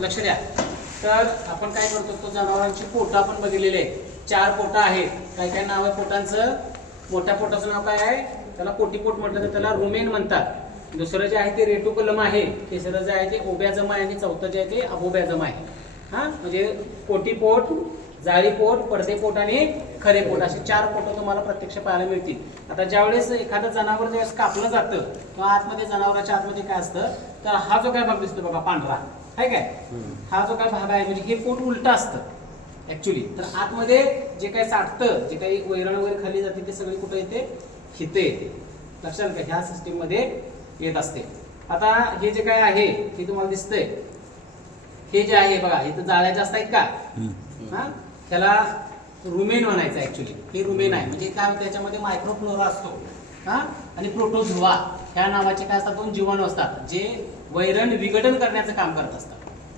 लक्ष द्या. तर आपण काय करतो, तो जनावरांची पोटं आपण बघितलेले आहे. 4 पोटं आहेत. काय काय नाव आहे पोटांचं? मोठ्या पोटाचं नाव काय आहे? त्याला कोटीपोट म्हटलं तर त्याला रुमेन म्हणतात. दुसरं जे आहे ते रेटुकुलम आहे. तिसरं जे आहे ते ओबॅझम आहे. आणि चौथं जे आहे ते अबोबॅझम आहे. म्हणजे कोटीपोट, जाळीपोट, पडदेपोट आणि खरे पोट असे 4 पोटं तुम्हाला प्रत्यक्ष पाहायला मिळतील. आता ज्यावेळेस एखादं जनावर ज्यावेळेस कापलं जातं किंवा आतमध्ये जनावराच्या आतमध्ये काय असतं, तर हा जो काय भाग दिसतो बघा पांढरा आहे काय, हा जो काय भाग आहे म्हणजे हे पोट उलट असतं ऍक्च्युली. तर आतमध्ये जे काही साठतं, जे काही वैरण वगैरे खाली जाते ते सगळे कुठे येते? हिते येते. लक्षात घ्या, ह्या सिस्टीम मध्ये येत असते. आता हे जे काय आहे ते तुम्हाला दिसतंय, हे जे आहे बघा इथं जाळ्या जास्त आहेत का? त्याला रुमेन म्हणायचं ऍक्च्युली. हे रुमेन आहे. म्हणजे काय त्याच्यामध्ये मायक्रोफ्लोरा असतो आणि प्रोटोझोआ ह्या नावाचे काय असतात 2 जीवाणू असतात जे वैरण विघटन करण्याचं काम करत असतात.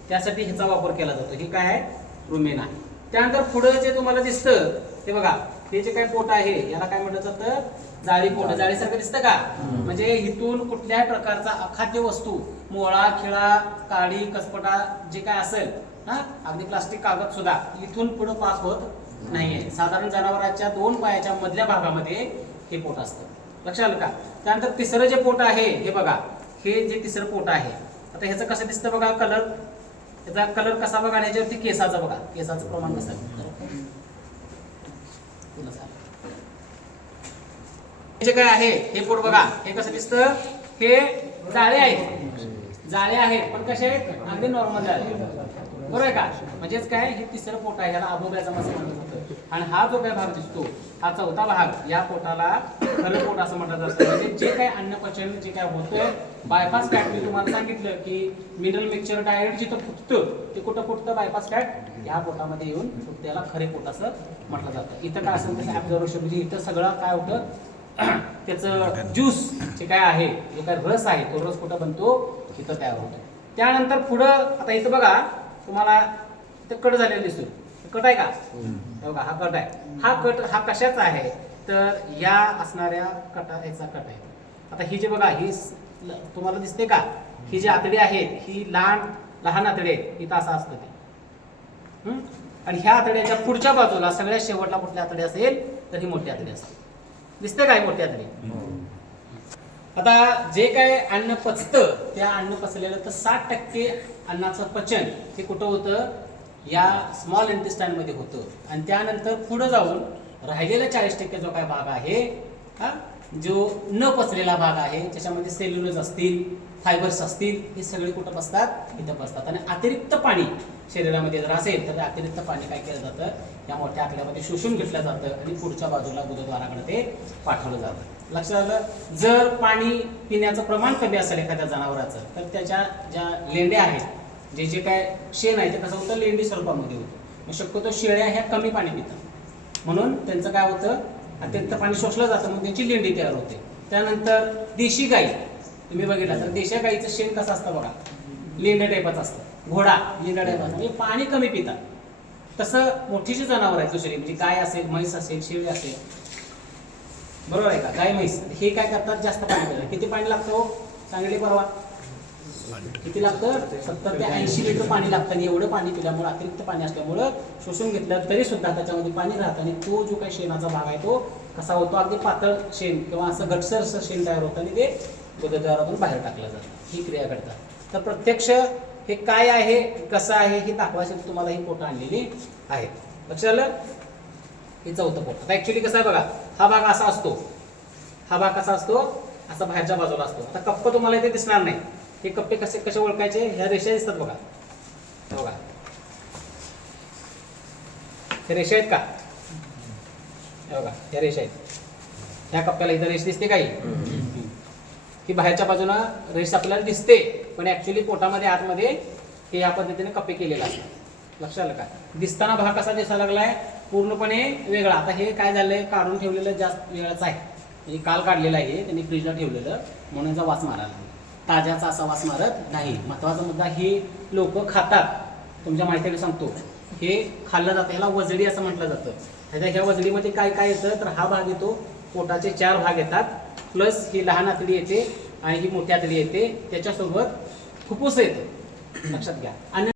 त्यासाठी ह्याचा वापर केला जातो. हे काय आहे? रुमेन आहे. त्यानंतर पुढे जे तुम्हाला दिसतं ते बघा, हे जे काय पोट आहे याला काय म्हटलं जातं? जाळी पोट. जाळीसारखं दिसतं का? म्हणजे इथून कुठल्याही प्रकारचा अखाद्य वस्तू, मोळा, खिळा, काडी, कसपटा जे काय असेल, अगदी प्लास्टिक, कागद सुद्धा इथून पुढे पास होत नाहीये. साधारण जनावरांच्या 2 पायाच्या मधल्या भागामध्ये हे पोट असतं. लक्षात आलं का? त्यानंतर तिसरं जे पोट आहे हे बघा, हे जे तिसरं पोट आहे, आता ह्याचं कसं दिसतं बघा कलर, ह्याचा कलर कसा बघा, आणि ह्याच्यावरती केसाचा बघा, केसाचं प्रमाण कसं जे काय आहे हे पोट बघा, हे कसं दिसतं? हे जाळे आहेत, जाळे आहेत पण कसे आहेत? अगदी नॉर्मल जाळे, बरोबर आहे का? म्हणजेच काय, हे तिसरं पोट आहे, ह्याला अबोबॅझम असं म्हटलं जातं. आणि हा जो काय भाग दिसतो हा चौथा भाग, या पोटाला खरं पोट असं म्हटलं जातं. म्हणजे जे काय अन्नपचन जे काय होतंय, बायपास फॅट मी तुम्हाला सांगितलं की मिनरल मिक्सचर डायट जिथं फुटतं ते कुठं फुटतं? बायपास फॅट ह्या पोटामध्ये येऊन फुटतं. त्याला खरे पोट असं म्हटलं जातं. इथं काय असेल तसं ऍब्झॉर्प्शन, म्हणजे इथं सगळं काय होतं, त्याचं ज्यूस जे काय आहे, जो काय रस आहे तो रस कुठं बनतो? इथं तयार होतो. त्यानंतर पुढं आता इथं बघा तुम्हाला इथं कट झालेला दिसतो. कट आहे का? बघा हा कट आहे. हा कट हा कशाचा आहे? तर या असणाऱ्या याचा कट आहे. आता ही जे बघा ही तुम्हाला दिसते का? ही जी आतडी आहेत ही लहान आतडी आहेत. इथं असं असतं ते. आणि ह्या आतड्याच्या पुढच्या बाजूला सगळ्यात शेवटला कुठली आतडी असेल तर ही मोठी आतडी असते. दिसते काय मोठी आतडी? आता जे काय अन्न पचतं त्या अन्न पचलेलं तर 60% अन्नाचं पचन हे कुठं होतं? या स्मॉल इंटेस्टाईन मध्ये होतं. आणि त्यानंतर पुढे जाऊन राहिलेला 40% जो काय भाग आहे, जो न पचलेला भाग आहे, ज्याच्यामध्ये सेल्युलोज असतील, फायबर्स असतील, हे सगळे कुठं बसतात? इथं बसतात. आणि अतिरिक्त पाणी शरीरामध्ये जर असेल तर अतिरिक्त पाणी काय केलं जातं? या मोठ्या आतड्यामध्ये शोषून घेतलं जातं आणि पुढच्या बाजूला गुदद्वाराकडे ते पाठवलं जातं. लक्षात आलं? जर पाणी पिण्याचं प्रमाण कमी असेल एखाद्या जनावराचं तर त्याच्या ज्या लेंड्या आहेत, जे काय शेण आहे ते कसं होतं? लेंडी स्वरूपामध्ये होतं. मग शक्यतो शेळ्या ह्या कमी पाणी पितात म्हणून त्यांचं काय होतं? अतिरिक्त पाणी शोषलं जातं, मग त्यांची लेंडी तयार होते. त्यानंतर देशी गाई तुम्ही बघितला तर देशी गाईचं शेण कसं असतं बघा, लेंड्या टाईपच असतं. घोडा लेंड्या टाईप असतं, म्हणजे पाणी कमी पितात. तसं मोठी जी जनावर आहेत दुसरी, म्हणजे गाय असेल, म्हैस असेल, शेळी असेल, बरोबर आहे का? गाय म्हैस हे काय करतात? जास्त पाणी पितात. किती पाणी लागतं हो? सांगितले परवा किती लागतं? 70 ते 80 लिटर पाणी लागतं. आणि एवढं पाणी पिल्यामुळे, अतिरिक्त पाणी असल्यामुळं शोषून घेतलं तरी सुद्धा त्याच्यामध्ये पाणी राहतं. आणि तो जो काही शेणाचा भाग आहे तो कसा होतो? अगदी पातळ शेण किंवा असं गटसर असं शेण तयार होतं आणि ते गुदद्वारातून बाहेर टाकलं जातं. ही क्रिया घडतात. तर प्रत्यक्ष हे काय आहे, कसं आहे हे दाखवायसाठी तुम्हाला ही पोटं आणलेली आहे. लक्षात आलं? हे चौथं पोट. आता ऍक्च्युली कसं आहे बघा, हा भाग असा असतो, हा भाग कसा असतो? असा बाहेरच्या बाजूला असतो. आता कप्प तुम्हाला इथे दिसणार नाही. हे कप्पे कसे ओळखायचे? ह्या रेषा दिसतात बघा, बघा हे रेषा आहेत का? बघा ह्या रेषा आहेत. ह्या कप्प्याला इथं रेष दिसते काही? ही बाहेरच्या बाजूला रेष आपल्याला दिसते, पण ऍक्च्युली पोटामध्ये आतमध्ये हे या पद्धतीने कप्पे केलेले असतात. लक्षात आलं का? दिसताना भाग कसा दिसायला लागलाय? पूर्णपणे वेगळा. आता हे काय झालंय? काढून ठेवलेलं जास्त वेळाचं आहे, म्हणजे काल काढलेलं आहे त्यांनी फ्रीजला ठेवलेलं, म्हणून याचा वास मारायला. ताज्याचा असा वास मारत नाही. महत्वाचा मुद्दा, हे लोक खातात. तुमच्या माहितीला सांगतो, हे खाल्लं जातं. ह्याला वजडी असं म्हटलं जातं. ह्या वजडीमध्ये काय काय येतं? तर हा भाग येतो, पोटाचे 4 भाग येतात, प्लस ही लहान आतडी येते आणि ही मोठी आतडी येते, त्याच्यासोबत फुफ्फुस येतं. लक्षात घ्या. अन्न